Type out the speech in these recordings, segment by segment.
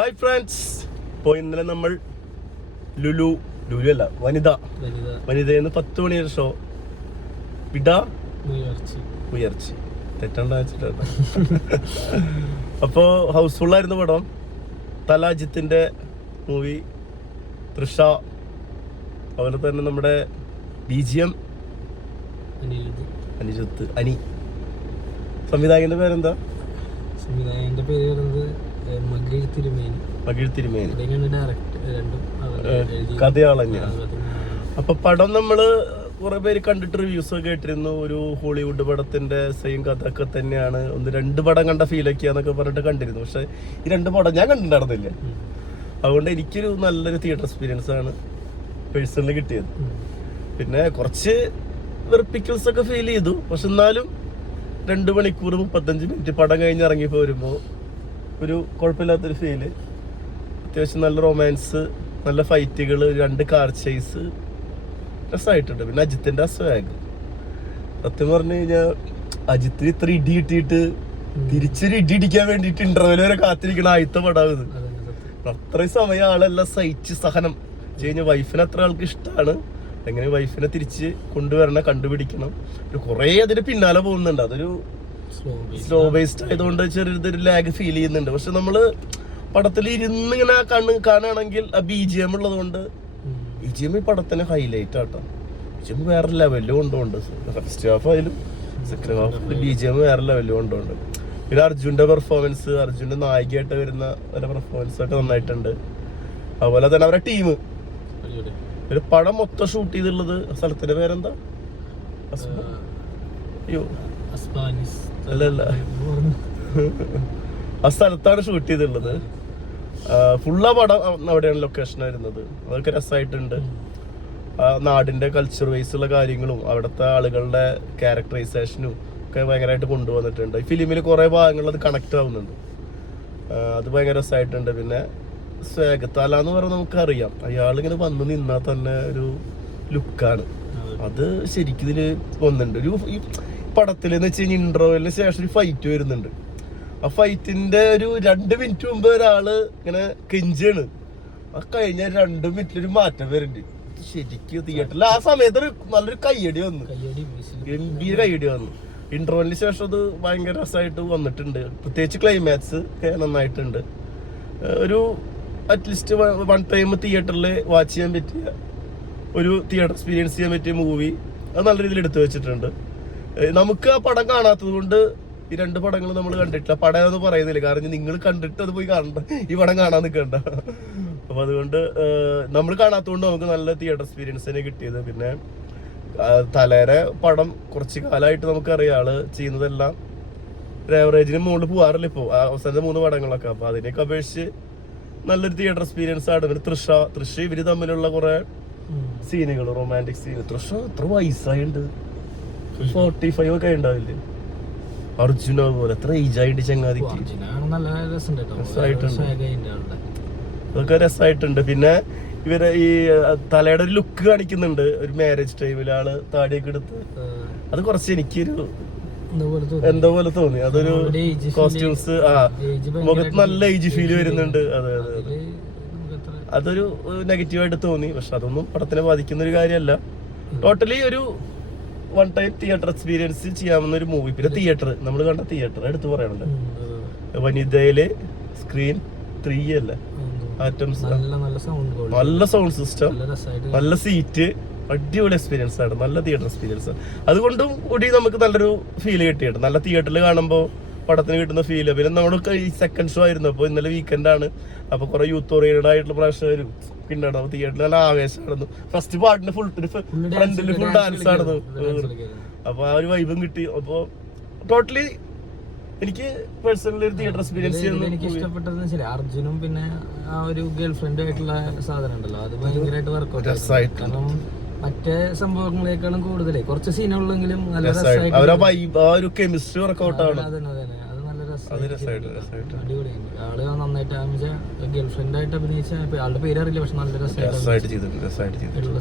Hi friends, ഇപ്പോൾ ഇന്നലെ നമ്മൾ ലുലു അല്ല വനിതയെന്ന് 10 മണിയുടെ ഷോ ഉയർച്ചി തെറ്റണ്ട വെച്ചിട്ടുണ്ട്. അപ്പോൾ ഹൗസ്ഫുള്ളായിരുന്നു പടം. തലാജിത്തിന്റെ മൂവി, തൃഷ, അതുപോലെ തന്നെ നമ്മുടെ BGM അനി. സംവിധായകന്റെ പേരെന്താ? സംവിധായകന്റെ പേര് പറയുന്നത് മകിഴ് തിരുമേനി. കഥയാൾ തന്നെയാണ്. അപ്പൊ പടം നമ്മള് കുറെ പേര് കണ്ടിട്ട് റിവ്യൂസ് ഒക്കെ കേട്ടിരുന്നു. ഒരു ഹോളിവുഡ് പടത്തിന്റെ സെയിം കഥ ഒക്കെ തന്നെയാണ്, 1-2 പടം കണ്ട ഫീലൊക്കെയാന്നൊക്കെ പറഞ്ഞിട്ട് കണ്ടിരുന്നു. പക്ഷെ ഈ 2 പടം ഞാൻ കണ്ടിട്ടുണ്ടായിരുന്നില്ല. അതുകൊണ്ട് എനിക്കൊരു നല്ലൊരു തിയേറ്റർ എക്സ്പീരിയൻസ് ആണ് പേഴ്സണലി കിട്ടിയത്. പിന്നെ കുറച്ച് വെർപ്പിക്കൽസ് ഒക്കെ ഫീൽ ചെയ്തു. പക്ഷെ എന്നാലും 2 മണിക്കൂർ 35 മിനിറ്റ് പടം കഴിഞ്ഞ് ഇറങ്ങിപ്പോ വരുമ്പോ ഒരു കുഴപ്പമില്ലാത്തൊരു ഫീല്. അത്യാവശ്യം നല്ല റൊമാൻസ്, നല്ല ഫൈറ്റുകൾ, 2 കാർ ചേസ് രസമായിട്ടുണ്ട്. പിന്നെ അജിത്തിന്റെ സ്വാഗ്, സത്യം പറഞ്ഞു കഴിഞ്ഞാൽ അജിത്തിന് ഇത്ര ഇടി കിട്ടിയിട്ട് തിരിച്ചൊരു ഇടി ഇടിക്കാൻ വേണ്ടിട്ട് ഇന്റർവെൽ വരെ കാത്തിരിക്കണം. ആദ്യത്തെ പടാവുന്നത് അത്രയും സമയം ആളെല്ലാം സഹിച്ച് സഹനം ചെയ്യുന്ന. വൈഫിന് അത്ര ആൾക്ക് ഇഷ്ടമാണ്. എങ്ങനെ വൈഫിനെ തിരിച്ച് കൊണ്ടുവരണം, കണ്ടുപിടിക്കണം. കുറെ അതിന് പിന്നാലെ പോകുന്നുണ്ട്. അതൊരു സ്ലോ ബേസ്ഡ് ആയതുകൊണ്ട് ചെറിയൊരു ലാഗ് ഫീൽ ചെയ്യുന്നുണ്ട്. പക്ഷെ നമ്മള് പടത്തിൽ ഇരുന്ന് ഇങ്ങനെ കാണുകയാണെങ്കിൽ ആ BGM ഉള്ളത് കൊണ്ട് BGM ഈ പടത്തിന് ഹൈലൈറ്റ് ആട്ടോ. BGM വേറെ ലെവലിൽ കൊണ്ടുപോണ്ട്. ഫസ്റ്റ് ഹാഫ് ആയാലും സെക്കൻഡ് ഹാഫ് BGM വേറെ ലെവലിൽ കൊണ്ടുപോണ്ട്. പിന്നെ അർജുന്റെ പെർഫോമൻസ്, അർജുന്റെ നായികയായിട്ട് വരുന്ന പെർഫോമൻസ് ഒക്കെ നന്നായിട്ടുണ്ട്. അതുപോലെ തന്നെ അവരുടെ ടീം, ഒരു പടം മൊത്തം ഷൂട്ട് ചെയ്തിട്ടുള്ളത് സ്ഥലത്തിന്റെ പേരെന്താ? അല്ലല്ല, ആ സ്ഥലത്താണ് ഷൂട്ട് ചെയ്തിട്ടുള്ളത്. ഫുള്ള പടം അവിടെയാണ് ലൊക്കേഷൻ വരുന്നത്. അതൊക്കെ രസമായിട്ടുണ്ട്. ആ നാടിന്റെ കൾച്ചർ വൈസ് ഉള്ള കാര്യങ്ങളും അവിടുത്തെ ആളുകളുടെ ക്യാരക്ടറൈസേഷനും ഒക്കെ ഭയങ്കരമായിട്ട് കൊണ്ടുവന്നിട്ടുണ്ട്. ഈ ഫിലിമിൽ കുറെ ഭാഗങ്ങൾ അത് കണക്ട് ആവുന്നുണ്ട്. അത് ഭയങ്കര രസമായിട്ടുണ്ട്. പിന്നെ സ്വേഗത്താല എന്ന് പറയുന്നത് നമുക്കറിയാം, അയാളിങ്ങനെ വന്ന് നിന്നാൽ തന്നെ ഒരു ലുക്കാണ്. അത് ശരിക്കും ഇതില് വന്നിട്ടുണ്ട്. ഈ പടത്തിൽ എന്ന് വെച്ച് കഴിഞ്ഞാൽ ഇന്റർവെല്ലിന് ശേഷം ഒരു ഫൈറ്റ് വരുന്നുണ്ട്. ആ ഫൈറ്റിന്റെ ഒരു 2 മിനിറ്റ് മുമ്പ് ഒരാള് ഇങ്ങനെ കെഞ്ചാണ്. ആ കഴിഞ്ഞ 2 മിനിറ്റിലൊരു മാറ്റം വരുന്നുണ്ട്. ശരിക്കും തിയേറ്ററിൽ ആ സമയത്ത് നല്ലൊരു കയ്യടി വന്നു, ഗംഭീര കയ്യടി വന്നു. ഇന്റർവെല്ലിന് ശേഷം അത് ഭയങ്കര രസമായിട്ട് വന്നിട്ടുണ്ട്. പ്രത്യേകിച്ച് ക്ലൈമാക്സ് ഒക്കെ നന്നായിട്ടുണ്ട്. ഒരു അറ്റ്ലീസ്റ്റ് 1 ടൈം തിയേറ്ററിൽ വാച്ച് ചെയ്യാൻ പറ്റിയ ഒരു തിയേറ്റർ എക്സ്പീരിയൻസ് ചെയ്യാൻ പറ്റിയ മൂവി അത് നല്ല രീതിയിൽ എടുത്തു വെച്ചിട്ടുണ്ട്. നമുക്ക് ആ പടം കാണാത്തത് കൊണ്ട് ഈ 2 പടങ്ങൾ നമ്മൾ കണ്ടിട്ടില്ല. പടം എന്ന് പറയുന്നില്ല, കാരണം നിങ്ങൾ കണ്ടിട്ട് അത് പോയി കാണണ്ട, ഈ പടം കാണാൻ നിൽക്കണ്ട. അപ്പൊ അതുകൊണ്ട് നമ്മൾ കാണാത്തതുകൊണ്ട് നമുക്ക് നല്ല തിയേറ്റർ എക്സ്പീരിയൻസ് തന്നെ കിട്ടിയത്. പിന്നെ തലേരെ പടം കുറച്ച് കാലമായിട്ട് നമുക്കറിയാം ആള് ചെയ്യുന്നതെല്ലാം ഒരു ആവറേജിന് മുകളിൽ പോകാറില്ല ഇപ്പോൾ അവസാനത്തെ 3 പടങ്ങളൊക്കെ. അപ്പൊ അതിനൊക്കെ അപേക്ഷിച്ച് നല്ലൊരു തിയേറ്റർ എക്സ്പീരിയൻസ് ആണ്. പിന്നെ തൃഷ ഇവര് തമ്മിലുള്ള കുറെ സീനുകൾ, റൊമാൻറ്റിക് സീൻ. തൃഷ എത്ര വയസ്സായിട്ടുണ്ട്, 45 ഒക്കെ ഉണ്ടാവില്ലേ? അർജുന പോലെ എത്ര ഏജ് ആയിട്ട് ചങ്ങാതിക്ക് അതൊക്കെ രസമായിട്ടുണ്ട്. പിന്നെ ഇവരെ ഈ തലയുടെ ഒരു ലുക്ക് കാണിക്കുന്നുണ്ട്. ഒരു മാരേജ് ടൈമിൽ ആള് താടിയൊക്കെ എടുത്ത്, അത് കുറച്ച് എനിക്കൊരു എന്തോ പോലെ തോന്നി. അതൊരു കോസ്റ്റ്യൂംസ്, മുഖത്ത് നല്ല ഏജ് ഫീൽ വരുന്നുണ്ട്. അതെ, അതൊരു നെഗറ്റീവായിട്ട് തോന്നി. പക്ഷെ അതൊന്നും പടത്തിനെ ബാധിക്കുന്ന ഒരു കാര്യമല്ല. ടോട്ടലി ഒരു 1 ടൈം തിയേറ്റർ എക്സ്പീരിയൻസ് ചെയ്യാവുന്ന ഒരു മൂവി. പിന്നെ തിയേറ്റർ, നമ്മൾ കണ്ട തിയേറ്റർ എടുത്തു പറയണല്ലോ, വനിതയിലെ സ്ക്രീൻ 3 അല്ലേ, ആറ്റംസ്, നല്ല സൗണ്ട് സിസ്റ്റം, നല്ല സീറ്റ്, അടിപൊളി എക്സ്പീരിയൻസ് ആണ്. നല്ല തിയേറ്റർ എക്സ്പീരിയൻസ്. അതുകൊണ്ടും കൂടി നമുക്ക് നല്ലൊരു ഫീൽ കിട്ടിയിട്ട്, നല്ല തിയേറ്ററിൽ കാണുമ്പോൾ പടത്തിന് കിട്ടുന്ന ഫീല്. പിന്നെ നമ്മുടെ ഈ സെക്കൻഡ് ഷോ ആയിരുന്നു. അപ്പോൾ ഇന്നലെ വീക്കെൻഡാണ്. അപ്പൊ കുറെ യൂത്ത് ഓറിയന്റഡ് ആയിട്ടുള്ള പ്രേക്ഷകരും പിന്നെ തിയേറ്ററിൽ നല്ല ആവേശമായിരുന്നു. ഫസ്റ്റ് പാട്ടിന് ഫ്രണ്ടില് ഫുൾ ഡാൻസ് ആയിരുന്നു. അപ്പൊ ആ ഒരു വൈബും കിട്ടി. അപ്പൊ ടോട്ടലി എനിക്ക് പേഴ്സണലി ഒരു തിയേറ്റർ എക്സ്പീരിയൻസ് ഇഷ്ടപ്പെട്ടതെന്ന് വെച്ചാൽ അർജുനും പിന്നെ ആ ഒരു ഗേൾ ഫ്രണ്ട് ആയിട്ടുള്ള സാധനം ഉണ്ടല്ലോ, അത് ഭയങ്കരമായിട്ട് വർക്കൗട്ട്. കാരണം മറ്റേ സംഭവങ്ങളെക്കാളും കൂടുതലേ കുറച്ച് സീനുള്ളെങ്കിലും നല്ല രസമായിട്ട് കെമിസ്ട്രി വർക്കൗട്ട് ആണ്. അടിപൊളിയാണ്. ആള് നന്നായിട്ട് ഗേൾ ഫ്രണ്ട് ആയിട്ട് അഭിനയിച്ച ആളുടെ പേര് അറിയില്ല, പക്ഷെ നല്ല രസമായിട്ട്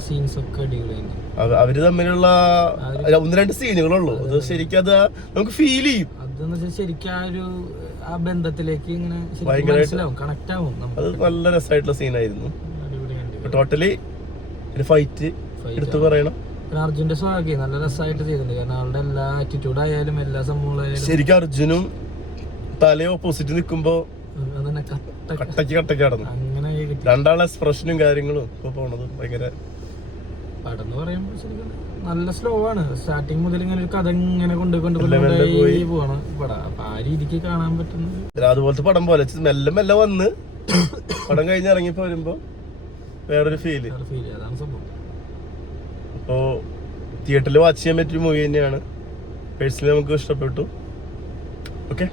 സീൻസ് ഒക്കെ അടിപൊളിയാണ്. അവര് തമ്മിലുള്ള 1-2 സീനുകളുള്ളൂ. അത് ശരിക്കും അത് നമുക്ക് ഫീൽ ചെയ്യും. അതെന്ന് വെച്ചാൽ ശരിക്കും ആ ഒരു ആ ബന്ധത്തിലേക്ക് ഇങ്ങനെ ശരിക്കും ഭയങ്കരമായിട്ട് മനസ്സിലാവും, കണക്ട് ആവും അത് നമുക്ക്. നല്ല രസമായിട്ടുള്ള സീനായിരുന്നു. അടിപൊളിയുണ്ട്. ടോട്ടലി ഒരു ഫൈറ്റ് എടുത്തു പറയണം. പിന്നെ അർജുന്റെ സ്വാഗി നല്ല രസമായിട്ട് ചെയ്തിട്ടുണ്ട്. കാരണം ആളുടെ എല്ലാ ആറ്റിറ്റ്യൂഡ് ആയാലും എല്ലാ സംഭവങ്ങളായാലും ശരിക്കും അർജുനും തലയെ ഓപ്പോസിറ്റ് നിൽക്കുമ്പോ അതന്നെ കട്ടക്ക് കടന്നു. അങ്ങനെ കിട്ടി. രണ്ടാളെ എക്സ്പ്രഷനും കാര്യങ്ങളും ഇപ്പൊ പോണത് ഭയങ്കര. പടം എന്ന് പറയുമ്പോൾ ശരിക്കും നല്ല സ്ലോ ആണ്. സ്റ്റാർട്ടിങ് മുതൽ ഇങ്ങനെ ഒരു കഥ ഇങ്ങനെ കൊണ്ടുപോയി പോവാണ് പടം. അപ്പൊ ആ രീതിക്ക് കാണാൻ പറ്റുന്നത് അതുപോലത്തെ പടം പോലെ മെല്ലെ മെല്ലെ വന്ന് പടം കഴിഞ്ഞ് ഇറങ്ങിപ്പോ വരുമ്പോ വേറൊരു ഫീല്. അതാണ് സംഭവം. അപ്പോ തിയേറ്ററിൽ വാച്ച് ചെയ്യാൻ പറ്റിയ മൂവി തന്നെയാണ്. പേഴ്സണലി നമുക്ക് ഇഷ്ടപ്പെട്ടു. ഓക്കെ.